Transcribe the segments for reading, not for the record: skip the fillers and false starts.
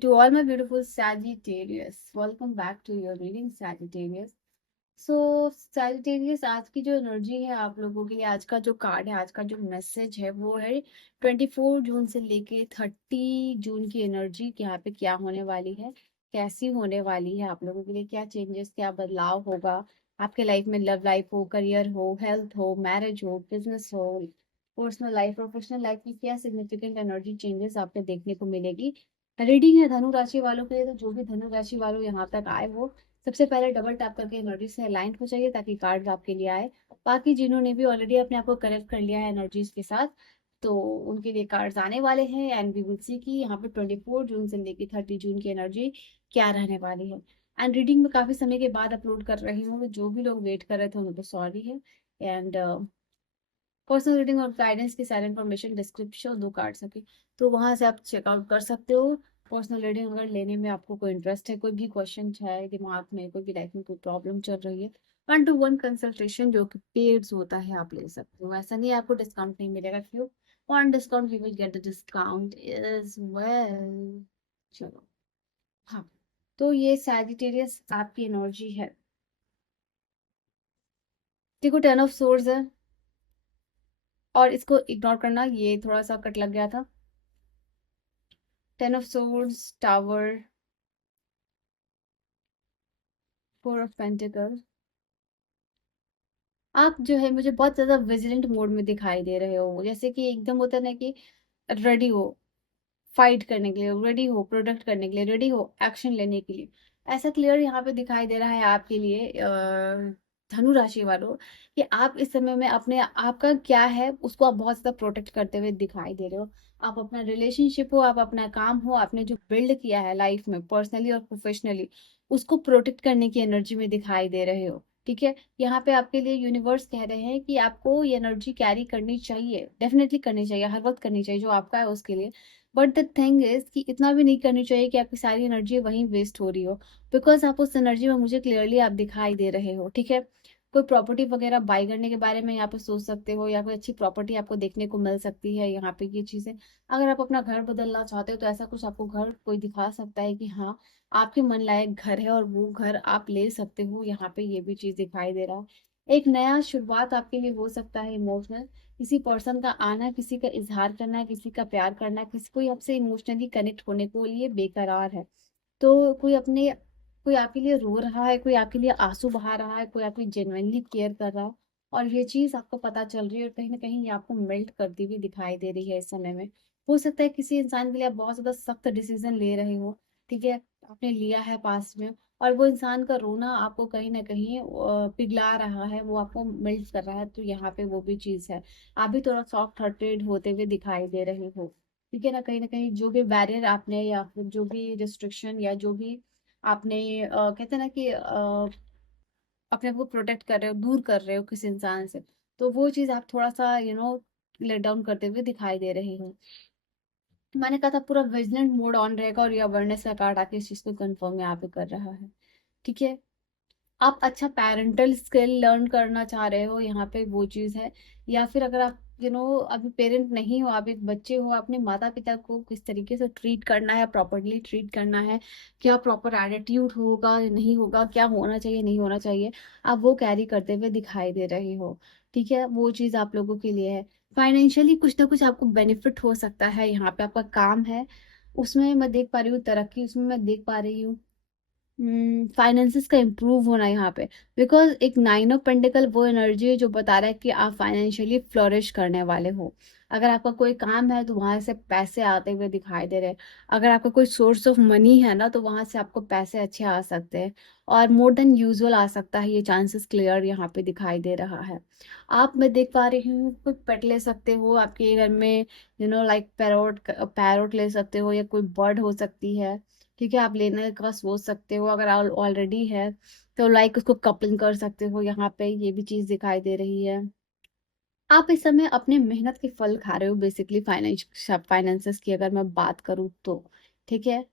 to all my beautiful Sagittarius. Welcome back to your reading Sagittarius. So Sagittarius, आज की जो energy है आप लोगों के लिए, आज का जो कार्ड है, आज का जो मैसेज है वो है 24 जून से लेके 30 जून की एनर्जी। यहाँ पे क्या होने वाली है, कैसी होने वाली है, आप लोगों के लिए क्या चेंजेस, क्या बदलाव होगा आपके लाइफ में। लव लाइफ हो, करियर हो, हेल्थ हो, मैरिज हो, बिजनेस हो, पर्सनल लाइफ, प्रोफेशनल लाइफ की क्या सिग्निफिकेंट एनर्जी चेंजेस आपको देखने को मिलेगी। रीडिंग है धनु राशि वालों के लिए, तो जो भी धनु राशि वालों यहाँ तक आए वो सबसे पहले डबल टैप करके एनर्जी से अलाइन हो जाइए ताकि कार्ड आपके लिए आए। बाकी जिन्होंने भी ऑलरेडी अपने आप को कनेक्ट कर लिया है एनर्जीज के साथ, तो उनके लिए कार्ड्स आने वाले हैं। एंड वी विल सी कि यहाँ पे 24 जून से लेकर 30 जून की एनर्जी क्या रहने वाली है। एंड रीडिंग में काफी समय के बाद अपलोड कर रही हूँ, तो जो भी लोग वेट कर रहे थे उनको सॉरी है। एंड पर्सनल रीडिंग और गाइडेंस की सारी इन्फॉर्मेशन डिस्क्रिप्शन, दो कार्ड्स की, तो वहां से आप चेकआउट कर सकते हो। पर्सनल रीडिंग अगर लेने में आपको कोई इंटरेस्ट है, कोई भी क्वेश्चन है दिमाग में, कोई भी लाइफ में कोई प्रॉब्लम चल रही है, 1 to 1 कंसल्टेशन जो कि पेड होता है आप ले सकते हो। ऐसा नहीं है आपको डिस्काउंट नहीं मिलेगा, क्यों on discount we will get the discount is well. चलो, हाँ, तो ये सैजिटेरियस आपकी एनर्जी है। देखो 10 ऑफ सोर्ड्स है, और इसको इग्नोर करना, ये थोड़ा सा कट लग गया था। 10 of swords, tower, 4 of pentacle. आप जो है मुझे बहुत ज्यादा विजिलेंट मोड में दिखाई दे रहे हो, जैसे कि एकदम होता है ना कि रेडी हो फाइट करने के लिए, रेडी हो प्रोटेक्ट करने के लिए, रेडी हो एक्शन लेने के लिए। ऐसा क्लियर यहाँ पे दिखाई दे रहा है आपके लिए धनु राशि वालों, कि आप इस समय में अपने आपका क्या है उसको आप बहुत ज्यादा प्रोटेक्ट करते हुए दिखाई दे रहे हो। आप अपना रिलेशनशिप हो, आप अपना काम हो, आपने जो बिल्ड किया है लाइफ में पर्सनली और प्रोफेशनली, उसको प्रोटेक्ट करने की एनर्जी में दिखाई दे रहे हो। ठीक है, यहाँ पे आपके लिए यूनिवर्स कह रहे हैं कि आपको ये एनर्जी कैरी करनी चाहिए, डेफिनेटली करनी चाहिए, हर वक्त करनी चाहिए जो आपका है उसके लिए। बट द थिंग इज कि इतना भी नहीं करनी चाहिए कि आपकी सारी एनर्जी वहीं वेस्ट हो रही हो, बिकॉज आप उस एनर्जी में मुझे क्लियरली आप दिखाई दे रहे हो। ठीक है, कोई प्रॉपर्टी वगैरह बाई करने के बारे में यहाँ पे सोच सकते हो, या कोई अच्छी प्रॉपर्टी आपको देखने को मिल सकती है यहाँ पे ये चीजें। अगर आप अपना घर बदलना चाहते हो तो ऐसा कुछ आपको घर कोई दिखा सकता है कि हाँ आपके मन लायक घर है और वो घर आप ले सकते हो, यहाँ पे ये भी चीज दिखाई दे रहा है। एक नया शुरुआत आपके लिए हो सकता है इमोशनल, किसी पर्सन का आना, किसी का इजहार करना, किसी का प्यार करना, किसी कोई आपसे इमोशनली कनेक्ट होने को लिए बेकरार है। तो कोई आपके लिए रो रहा है, कोई आपके लिए आंसू बहा रहा है, कोई आपकी जेन्युइनली केयर कर रहा है, और ये चीज आपको पता चल रही है, और कहीं ना कहीं ये आपको मेल्ट करती हुई दिखाई दे रही है इस समय में। हो सकता है किसी इंसान के लिए आप बहुत ज्यादा सख्त डिसीजन ले रहे हो, ठीक है, आपने लिया है पास में, और वो इंसान का रोना आपको कहीं ना कहीं पिघला रहा है, वो आपको मेल्ट कर रहा है, तो यहाँ पे वो भी चीज है। आप भी थोड़ा सॉफ्ट हार्टेड होते हुए दिखाई दे रहे हो। ठीक है ना कहीं जो भी बैरियर आपने, या फिर जो भी रिस्ट्रिक्शन, या जो भी आपने कहते हैं ना कि अपने आप को प्रोटेक्ट कर रहे हो, दूर कर रहे हो किसी इंसान से, तो वो चीज आप थोड़ा सा लेट डाउन करते हुए दिखाई दे रहे हो। मैंने कहा था पूरा विजिलेंट मोड ऑन रहेगा, और ये अवेयरनेस का कार्ड आके इस चीज को कंफर्म यहाँ पे कर रहा है। ठीक है, आप अच्छा पेरेंटल स्किल लर्न करना चाह रहे हो, यहाँ पे वो चीज है। या फिर अगर आप अभी पेरेंट नहीं हो, आप एक बच्चे हो, अपने माता पिता को किस तरीके से ट्रीट करना है, प्रॉपरली ट्रीट करना है, क्या प्रॉपर एटीट्यूड होगा नहीं होगा, क्या होना चाहिए नहीं होना चाहिए, आप वो कैरी करते हुए दिखाई दे रहे हो। ठीक है, वो चीज आप लोगों के लिए है। फाइनेंशियली कुछ ना कुछ आपको बेनिफिट हो सकता है, यहाँ पे आपका काम है उसमें मैं देख पा रही हूँ तरक्की, उसमें मैं देख पा रही हूँ फाइनेंसेस का इम्प्रूव होना यहाँ पे। बिकॉज एक 9 ऑफ पेंटिकल वो एनर्जी है जो बता रहा है कि आप फाइनेंशियली फ्लोरिश करने वाले हो। अगर आपका कोई काम है तो वहां से पैसे आते हुए दिखाई दे रहे हैं। अगर आपका कोई सोर्स ऑफ मनी है ना, तो वहां से आपको पैसे अच्छे आ सकते हैं, और मोर देन यूजुअल आ सकता है, ये चांसेस क्लियर यहाँ पे दिखाई दे रहा है। आप मैं देख पा रही हूँ कोई पेट ले सकते हो आपके घर में, लाइक पैरोट, पैरोट ले सकते हो, या कोई बर्ड हो सकती है। ठीक है, आप लेने का सोच सकते हो, अगर ऑलरेडी है तो लाइक उसको कपलिंग कर सकते हो, यहाँ पे ये भी चीज दिखाई दे रही है। आप इस समय अपने मेहनत के फल खा रहे हो बेसिकली, फाइनेंसेस की अगर मैं बात करूँ तो। ठीक है,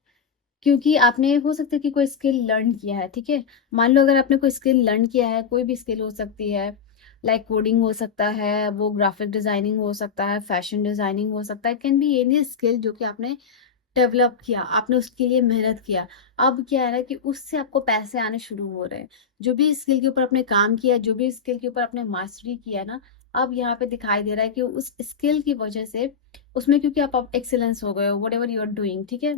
क्योंकि आपने हो सकता है कि कोई स्किल लर्न किया है। ठीक है, मान लो अगर आपने कोई स्किल लर्न किया है, कोई भी स्किल हो सकती है, लाइक कोडिंग हो सकता है, वो ग्राफिक डिजाइनिंग हो सकता है, फैशन डिजाइनिंग हो सकता है, कैन बी एनी स्किल जो कि आपने डेवलप किया, आपने उसके लिए मेहनत किया। अब क्या है ना कि उससे आपको पैसे आने शुरू हो रहे हैं। जो भी स्किल के ऊपर आपने काम किया, जो भी स्किल के ऊपर आपने मास्टरी किया ना, अब यहाँ पे दिखाई दे रहा है कि उस स्किल की वजह से उसमें, क्योंकि आप एक्सीलेंस हो गए हो, whatever you are doing, ठीक है,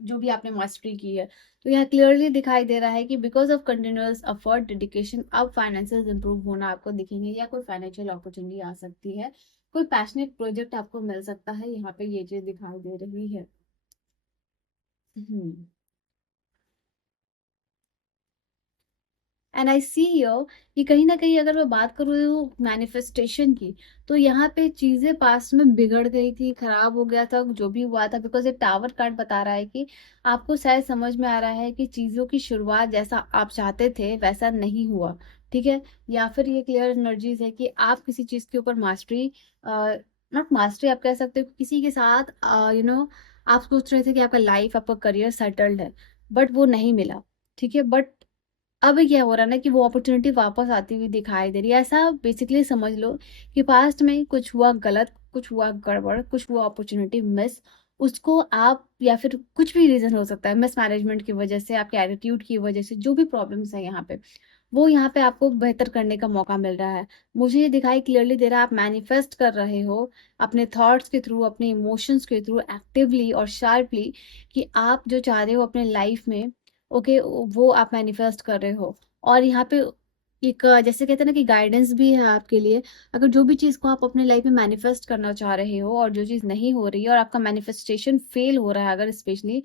जो भी आपने मास्टरी की है। तो यहाँ क्लियरली दिखाई दे रहा है कि because of continuous effort dedication अब फाइनेंशियल इंप्रूव होना आपको दिखेंगे, या कोई फाइनेंशियल अपॉर्चुनिटी आ सकती है, कोई पैशनेट प्रोजेक्ट आपको मिल सकता है, यहाँ पे ये चीज दिखाई दे रही है। हम्म। एंड आई सी योर कि कहीं ना कहीं अगर मैं बात करूँ मैनिफेस्टेशन की, तो यहाँ पे चीजें पास्ट में बिगड़ गई थी, खराब हो गया था जो भी हुआ था, बिकॉज ये टावर कार्ड बता रहा है कि आपको शायद समझ में आ रहा है कि चीजों की शुरुआत जैसा आप चाहते थे वैसा नहीं हुआ, ठीक है। या फिर ये क्लियर एनर्जीज है कि आप किसी चीज के ऊपर मास्टरी, नॉट मास्टरी आप कह सकते हो, किसी के साथ आप सोच रहे थे कि आपका लाइफ, आपका करियर सेटल्ड है, बट वो नहीं मिला, ठीक है। बट अब क्या हो रहा है ना कि वो अपॉर्चुनिटी वापस आती हुई दिखाई दे रही है। ऐसा बेसिकली समझ लो कि पास्ट में कुछ हुआ गलत, कुछ हुआ गड़बड़, कुछ हुआ अपॉर्चुनिटी मिस, उसको आप, या फिर कुछ भी रीजन हो सकता है, मिस मैनेजमेंट की वजह से, आपके एटीट्यूड की वजह से, जो भी प्रॉब्लम्स है यहाँ पे, वो यहाँ पे आपको बेहतर करने का मौका मिल रहा है। मुझे ये दिखाई क्लियरली दे रहा है, आप मैनिफेस्ट कर रहे हो अपने थॉट्स के थ्रू, अपने इमोशंस के थ्रू, एक्टिवली और शार्पली, कि आप जो चाह रहे हो अपने लाइफ में, ओके, वो आप मैनिफेस्ट कर रहे हो। और यहाँ पे एक जैसे कहते हैं ना कि गाइडेंस भी है आपके लिए। अगर जो भी चीज़ को आप अपने लाइफ में मैनिफेस्ट करना चाह रहे हो और जो चीज़ नहीं हो रही है, और आपका मैनिफेस्टेशन फेल हो रहा है, अगर स्पेशली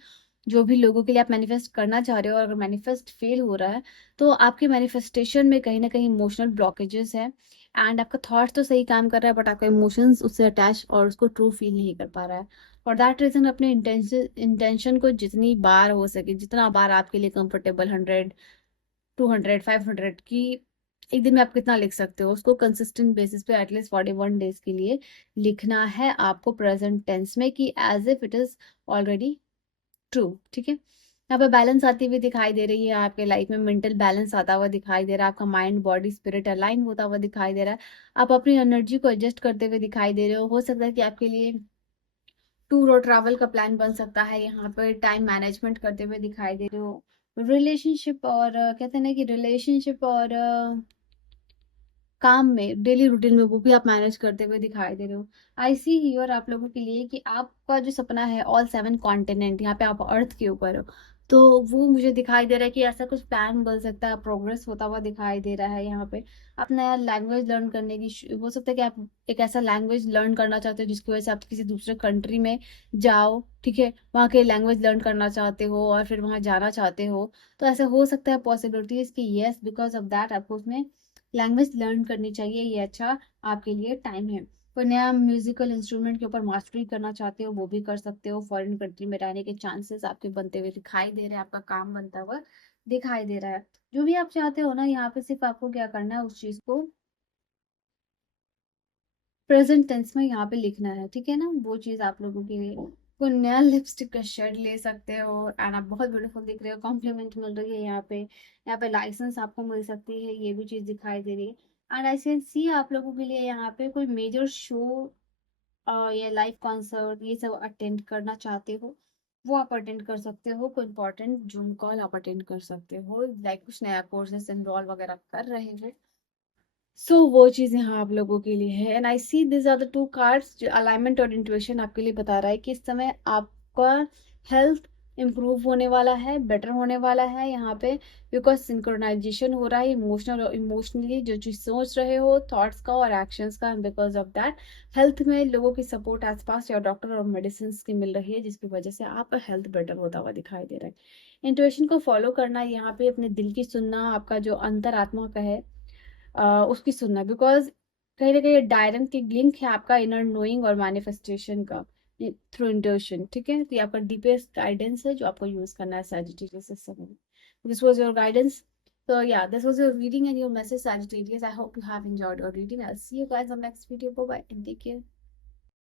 जो भी लोगों के लिए आप मैनिफेस्ट करना चाह रहे हो और अगर मैनिफेस्ट फेल हो रहा है, तो आपके मैनिफेस्टेशन में कहीं ना कहीं इमोशनल ब्लॉकेजेस है। एंड आपका थॉट्स तो सही काम कर रहा है, बट आपका इमोशंस उससे अटैच और उसको ट्रू फील नहीं कर पा रहा है। फॉर दैट रीजन अपने इंटेंशन को जितनी बार हो सके, जितना बार आपके लिए कंफर्टेबल, 100, 200, 500 की, एक दिन में आप कितना लिख सकते हो, उसको कंसिस्टेंट बेसिस पे एटलीस्ट 41 डेज के लिए लिखना है आपको, प्रेजेंट टेंस में, कि as if it is already true, ठीक है। यहाँ पे बैलेंस आती हुई दिखाई दे रही है, आपके लाइफ में मेंटल बैलेंस आता हुआ दिखाई दे रहा है, आपका माइंड बॉडी स्पिरिट अलाइन होता हुआ दिखाई दे रहा है, आप अपनी एनर्जी को एडजस्ट करते हुए दिखाई दे रहे हो सकता है कि आपके लिए टूर और ट्रैवल का प्लान बन सकता है, यहाँ पर टाइम मैनेजमेंट करते हुए दिखाई दे रहे हो। रिलेशनशिप और कहते हैं ना कि रिलेशनशिप और काम में, डेली रूटीन में, वो भी आप मैनेज करते हुए दिखाई दे रहे हो। आई सी हियर आप लोगों के लिए कि आपका जो सपना है ऑल 7 कॉन्टिनेंट, यहाँ पे आप अर्थ के ऊपर हो, तो वो मुझे दिखाई दे रहा है कि ऐसा कुछ प्लान बन सकता है, प्रोग्रेस होता हुआ दिखाई दे रहा है। यहाँ पे आप नया लैंग्वेज लर्न करने की हो सकता है कि आप एक ऐसा लैंग्वेज लर्न करना चाहते हो जिसकी वजह से आप किसी दूसरे कंट्री में जाओ, ठीक है, वहाँ के लैंग्वेज लर्न करना चाहते हो और फिर वहाँ जाना चाहते हो। तो ऐसा हो सकता है पॉसिबिलिटीज कि यस, बिकॉज ऑफ दैट आपको उसमें लैंग्वेज लर्न करनी चाहिए, ये अच्छा आपके लिए टाइम है। कोई नया म्यूजिकल इंस्ट्रूमेंट के ऊपर मास्टरी करना चाहते हो, वो भी कर सकते हो। फॉरेन कंट्री में रहने के चांसेस आपके बनते हुए दिखाई दे रहे हैं, आपका काम बनता हुआ दिखाई दे रहा है। जो भी आप चाहते हो ना, यहाँ पे सिर्फ आपको क्या करना है, उस चीज को प्रेजेंट टेंस में यहाँ पे लिखना है, ठीक है ना। वो चीज आप लोगों के लिए, कोई नया लिपस्टिक का शेड ले सकते हो, एंड आप बहुत ब्यूटीफुल दिख रहे हो, कॉम्प्लीमेंट मिल रही है यहाँ पे, यहाँ पे लाइसेंस आपको मिल सकती है, ये भी चीज दिखाई दे रही है। एंड आई कैन सी आप लोगों के लिए यहाँ पे कोई मेजर शो या लाइव कॉन्सर्ट ये सब अटेंड करना चाहते हो, वो आप अटेंड कर सकते हो। कोई इंपॉर्टेंट जूम कॉल आप अटेंड कर सकते हो, लाइक कुछ नया कोर्सेस एनरोल वगैरह कर रहे हो, सो वो चीज यहाँ आप लोगों के लिए है। And I see this are the two cards, जो अलाइनमेंट और इंट्यूशन आपके लिए बता रहा है कि इस समय आपका हेल्थ इम्प्रूव होने वाला है, बेटर होने वाला है यहाँ पे, बिकॉज सिंक्रोनाइजेशन हो रहा है इमोशनल और इमोशनली, जो चीज सोच रहे हो, थॉट्स का और एक्शंस का, बिकॉज ऑफ दैट हेल्थ में लोगों की सपोर्ट आसपास या डॉक्टर और मेडिसिन की मिल रही है, जिसकी वजह से आपका हेल्थ बेटर होता हुआ दिखाई दे रहा है। इंट्यूशन को फॉलो करना, यहाँ पे अपने दिल की सुनना, आपका जो अंतरात्मा का है उसकी सुनना, बिकॉज कहीं ना कहीं डायरेक्ट की लिंक है आपका इनर नोइंग और मैनिफेस्टेशन का थ्रू इंट्यूशन, ठीक है। तो ये आपका डीपेस्ट गाइडेंस है जो आपको यूज करना है सैजिटेरियस इस समय। This was your guidance, so yeah, this was your reading and your message, Sagittarius. I hope you have enjoyed your reading. I'll see you guys on next video. Bye bye and take care.